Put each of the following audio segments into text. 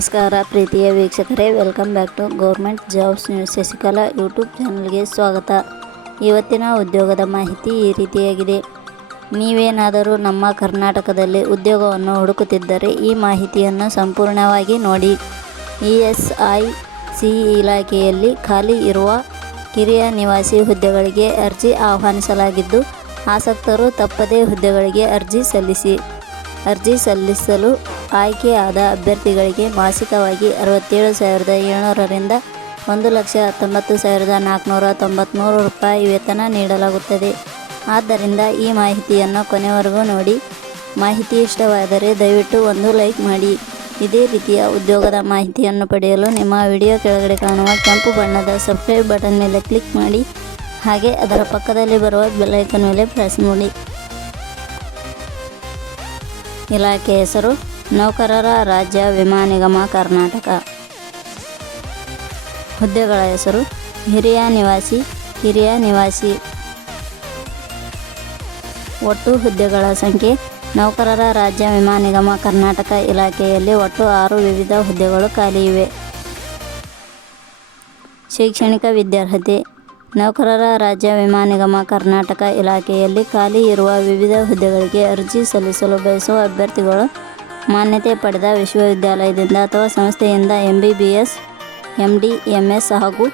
ನಮಸ್ಕಾರ ಪ್ರೀತಿಯ ವೀಕ್ಷಕರೇ welcome back to government jobs news Shashikala YouTube ಚಾನಲ್ಗೆ ಸ್ವಾಗತ. ಇವತ್ತಿನ ಉದ್ಯೋಗದ ಮಾಹಿತಿ ಈ ರೀತಿಯಾಗಿದೆ. ನೀವೇನಾದರೂ ನಮ್ಮ ಕರ್ನಾಟಕದಲ್ಲಿ ಉದ್ಯೋಗವನ್ನು ಹುಡುಕುತ್ತಿದ್ದರೆ ಈ ಮಾಹಿತಿಯನ್ನು ಸಂಪೂರ್ಣವಾಗಿ ನೋಡಿ. ಇ ಎಸ್ ಐ ಸಿ ಇಲಾಖೆಯಲ್ಲಿ ಖಾಲಿ ಇರುವ ಕಿರಿಯ ನಿವಾಸಿ ಹುದ್ದೆಗಳಿಗೆ ಅರ್ಜಿ ಆಹ್ವಾನಿಸಲಾಗಿದ್ದು, ಆಸಕ್ತರು ತಪ್ಪದೇ ಹುದ್ದೆಗಳಿಗೆ ಅರ್ಜಿ ಸಲ್ಲಿಸಿ. ಅರ್ಜಿ ಸಲ್ಲಿಸಲು ಆಯ್ಕೆಯಾದ ಅಭ್ಯರ್ಥಿಗಳಿಗೆ ಮಾಸಿಕವಾಗಿ ಅರವತ್ತೇಳು ಸಾವಿರದ ಏಳ್ನೂರರಿಂದ ಒಂದು ಲಕ್ಷ ಹತ್ತೊಂಬತ್ತು ಸಾವಿರದ ನಾಲ್ಕುನೂರ ತೊಂಬತ್ತ್ಮೂರು ರೂಪಾಯಿ ವೇತನ ನೀಡಲಾಗುತ್ತದೆ. ಆದ್ದರಿಂದ ಈ ಮಾಹಿತಿಯನ್ನು ಕೊನೆವರೆಗೂ ನೋಡಿ. ಮಾಹಿತಿ ಇಷ್ಟವಾದರೆ ದಯವಿಟ್ಟು ಒಂದು ಲೈಕ್ ಮಾಡಿ. ಇದೇ ರೀತಿಯ ಉದ್ಯೋಗದ ಮಾಹಿತಿಯನ್ನು ಪಡೆಯಲು ನಿಮ್ಮ ವಿಡಿಯೋ ಕೆಳಗಡೆ ಕಾಣುವ ಕೆಂಪು ಬಣ್ಣದ ಸಬ್ಸ್ಕ್ರೈಬ್ ಬಟನ್ ಮೇಲೆ ಕ್ಲಿಕ್ ಮಾಡಿ. ಹಾಗೆ ಅದರ ಪಕ್ಕದಲ್ಲಿ ಬರುವ ಬೆಲ್ಲೈಕನ್ ಮೇಲೆ ಪ್ರೆಸ್ ಮಾಡಿ. ಇಲಾಖೆ ಹೆಸರು ನೌಕರರ ರಾಜ್ಯ ವಿಮಾ ನಿಗಮ ಕರ್ನಾಟಕ. ಹುದ್ದೆಗಳ ಹೆಸರು ಹಿರಿಯ ನಿವಾಸಿ ಹಿರಿಯ ನಿವಾಸಿ. ಒಟ್ಟು ಹುದ್ದೆಗಳ ಸಂಖ್ಯೆ ನೌಕರರ ರಾಜ್ಯ ವಿಮಾ ನಿಗಮ ಕರ್ನಾಟಕ ಇಲಾಖೆಯಲ್ಲಿ ಒಟ್ಟು ಆರು ವಿವಿಧ ಹುದ್ದೆಗಳು ಖಾಲಿ ಇವೆ. ಶೈಕ್ಷಣಿಕ ವಿದ್ಯಾರ್ಹತೆ ನೌಕರರ ರಾಜ್ಯ ವಿಮಾ ನಿಗಮ ಕರ್ನಾಟಕ ಇಲಾಖೆಯಲ್ಲಿ ಖಾಲಿ ಇರುವ ವಿವಿಧ ಹುದ್ದೆಗಳಿಗೆ ಅರ್ಜಿ ಸಲ್ಲಿಸಲು ಬಯಸುವ ಅಭ್ಯರ್ಥಿಗಳು ಮಾನ್ಯತೆ ಪಡೆದ ವಿಶ್ವವಿದ್ಯಾಲಯದಿಂದ ಅಥವಾ ಸಂಸ್ಥೆಯಿಂದ M B B S M D M S ಹಾಗೂ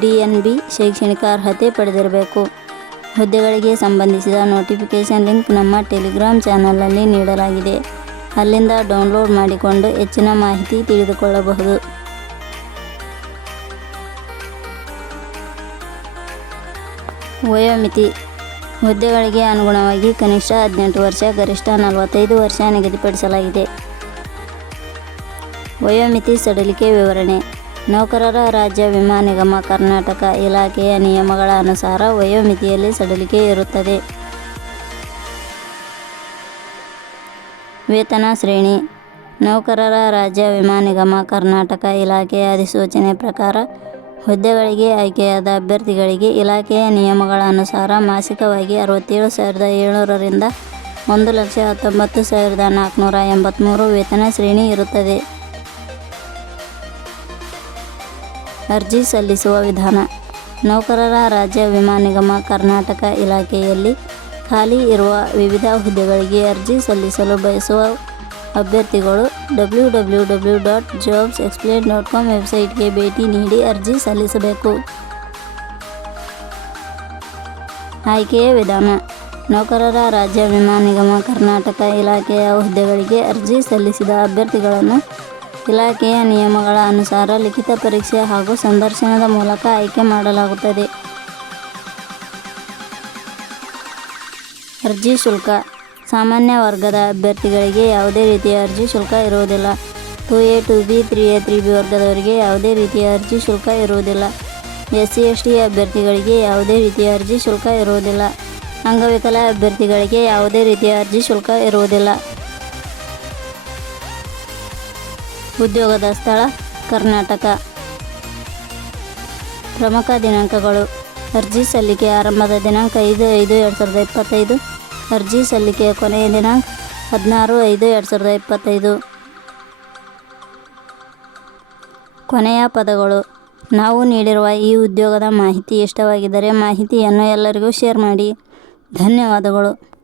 ಡಿ ಎನ್ ಬಿ ಶೈಕ್ಷಣಿಕ ಅರ್ಹತೆ ಪಡೆದಿರಬೇಕು. ಹುದ್ದೆಗಳಿಗೆ ಸಂಬಂಧಿಸಿದ ನೋಟಿಫಿಕೇಷನ್ ಲಿಂಕ್ ನಮ್ಮ ಟೆಲಿಗ್ರಾಮ್ ಚಾನಲಲ್ಲಿ ನೀಡಲಾಗಿದೆ. ಅಲ್ಲಿಂದ ಡೌನ್ಲೋಡ್ ಮಾಡಿಕೊಂಡು ಹೆಚ್ಚಿನ ಮಾಹಿತಿ ತಿಳಿದುಕೊಳ್ಳಬಹುದು. ವಯೋಮಿತಿ. ಹುದ್ದೆಗಳಿಗೆ ಅನುಗುಣವಾಗಿ ಕನಿಷ್ಠ ಹದಿನೆಂಟು ವರ್ಷ, ಗರಿಷ್ಠ ನಲವತ್ತೈದು ವರ್ಷ ನಿಗದಿಪಡಿಸಲಾಗಿದೆ. ವಯೋಮಿತಿ ಸಡಿಲಿಕೆ ವಿವರಣೆ. ನೌಕರರ ರಾಜ್ಯ ವಿಮಾ ನಿಗಮ, ಕರ್ನಾಟಕ ಇಲಾಖೆಯ ನಿಯಮಗಳ ಅನುಸಾರ ವಯೋಮಿತಿಯಲ್ಲಿ ಸಡಿಲಿಕೆ ಇರುತ್ತದೆ. ವೇತನ ಶ್ರೇಣಿ. ನೌಕರರ ರಾಜ್ಯ ವಿಮಾ ನಿಗಮ, ಕರ್ನಾಟಕ ಇಲಾಖೆಯ ಅಧಿಸೂಚನೆ ಪ್ರಕಾರ ಹುದ್ದೆಗಳಿಗೆ ಆಯ್ಕೆಯಾದ ಅಭ್ಯರ್ಥಿಗಳಿಗೆ ಇಲಾಖೆಯ ನಿಯಮಗಳ ಅನುಸಾರ ಮಾಸಿಕವಾಗಿ ಅರವತ್ತೇಳು ಸಾವಿರದ ಏಳ್ನೂರರಿಂದ ಒಂದು ಲಕ್ಷ ಹತ್ತೊಂಬತ್ತು ಸಾವಿರದ ನಾಲ್ಕುನೂರ ಎಂಬತ್ತ್ಮೂರು ವೇತನ ಶ್ರೇಣಿ ಇರುತ್ತದೆ. ಅರ್ಜಿ ಸಲ್ಲಿಸುವ ವಿಧಾನ. ನೌಕರರ ರಾಜ್ಯ ವಿಮಾ ನಿಗಮ ಕರ್ನಾಟಕ ಇಲಾಖೆಯಲ್ಲಿ ಖಾಲಿ ಇರುವ ವಿವಿಧ ಹುದ್ದೆಗಳಿಗೆ ಅರ್ಜಿ ಸಲ್ಲಿಸಲು ಬಯಸುವ ಅಭ್ಯರ್ಥಿಗಳು W W W dot jobs explain dot com ವೆಬ್ಸೈಟ್ಗೆ ಭೇಟಿ ನೀಡಿ ಅರ್ಜಿ ಸಲ್ಲಿಸಬೇಕು. ಆಯ್ಕೆಯ ವಿಧಾನ, ನೌಕರರ ರಾಜ್ಯ ವಿಮಾ ನಿಗಮ, ಕರ್ನಾಟಕ ಇಲಾಖೆಯ ಹುದ್ದೆಗಳಿಗೆ ಅರ್ಜಿ ಸಲ್ಲಿಸಿದ ಅಭ್ಯರ್ಥಿಗಳನ್ನು ಇಲಾಖೆಯ ನಿಯಮಗಳ ಅನುಸಾರ ಲಿಖಿತ ಪರೀಕ್ಷೆ ಹಾಗೂ ಸಂದರ್ಶನದ ಮೂಲಕ ಆಯ್ಕೆ ಮಾಡಲಾಗುತ್ತದೆ. ಅರ್ಜಿ ಶುಲ್ಕ ಸಾಮಾನ್ಯ ವರ್ಗದ ಅಭ್ಯರ್ಥಿಗಳಿಗೆ ಯಾವುದೇ ರೀತಿಯ ಅರ್ಜಿ ಶುಲ್ಕ ಇರುವುದಿಲ್ಲ. Two A two B three A three B ವರ್ಗದವರಿಗೆ ಯಾವುದೇ ರೀತಿಯ ಅರ್ಜಿ ಶುಲ್ಕ ಇರುವುದಿಲ್ಲ. ಎಸ್ ಸಿ ಎಸ್ ಟಿ ಅಭ್ಯರ್ಥಿಗಳಿಗೆ ಯಾವುದೇ ರೀತಿಯ ಅರ್ಜಿ ಶುಲ್ಕ ಇರುವುದಿಲ್ಲ. ಅಂಗವಿಕಲ ಅಭ್ಯರ್ಥಿಗಳಿಗೆ ಯಾವುದೇ ರೀತಿಯ ಅರ್ಜಿ ಶುಲ್ಕ ಇರುವುದಿಲ್ಲ. ಉದ್ಯೋಗದ ಸ್ಥಳ, ಕರ್ನಾಟಕ. ಪ್ರಮುಖ ದಿನಾಂಕಗಳು. ಅರ್ಜಿ ಸಲ್ಲಿಕೆ ಆರಂಭದ ದಿನಾಂಕ ಐದು ಐದು, ಎರಡು ಸಾವಿರದ ಇಪ್ಪತ್ತೈದು. ಅರ್ಜಿ ಸಲ್ಲಿಕೆಯ ಕೊನೆಯ ದಿನಾಂಕ ಹದಿನಾರು ಐದು ಎರಡು ಸಾವಿರದ ಇಪ್ಪತ್ತೈದು. ಕೊನೆಯ ಪದಗಳು. ನಾವು ನೀಡಿರುವ ಈ ಉದ್ಯೋಗದ ಮಾಹಿತಿ ಇಷ್ಟವಾಗಿದ್ದರೆ ಮಾಹಿತಿಯನ್ನು ಎಲ್ಲರಿಗೂ ಶೇರ್ ಮಾಡಿ. ಧನ್ಯವಾದಗಳು.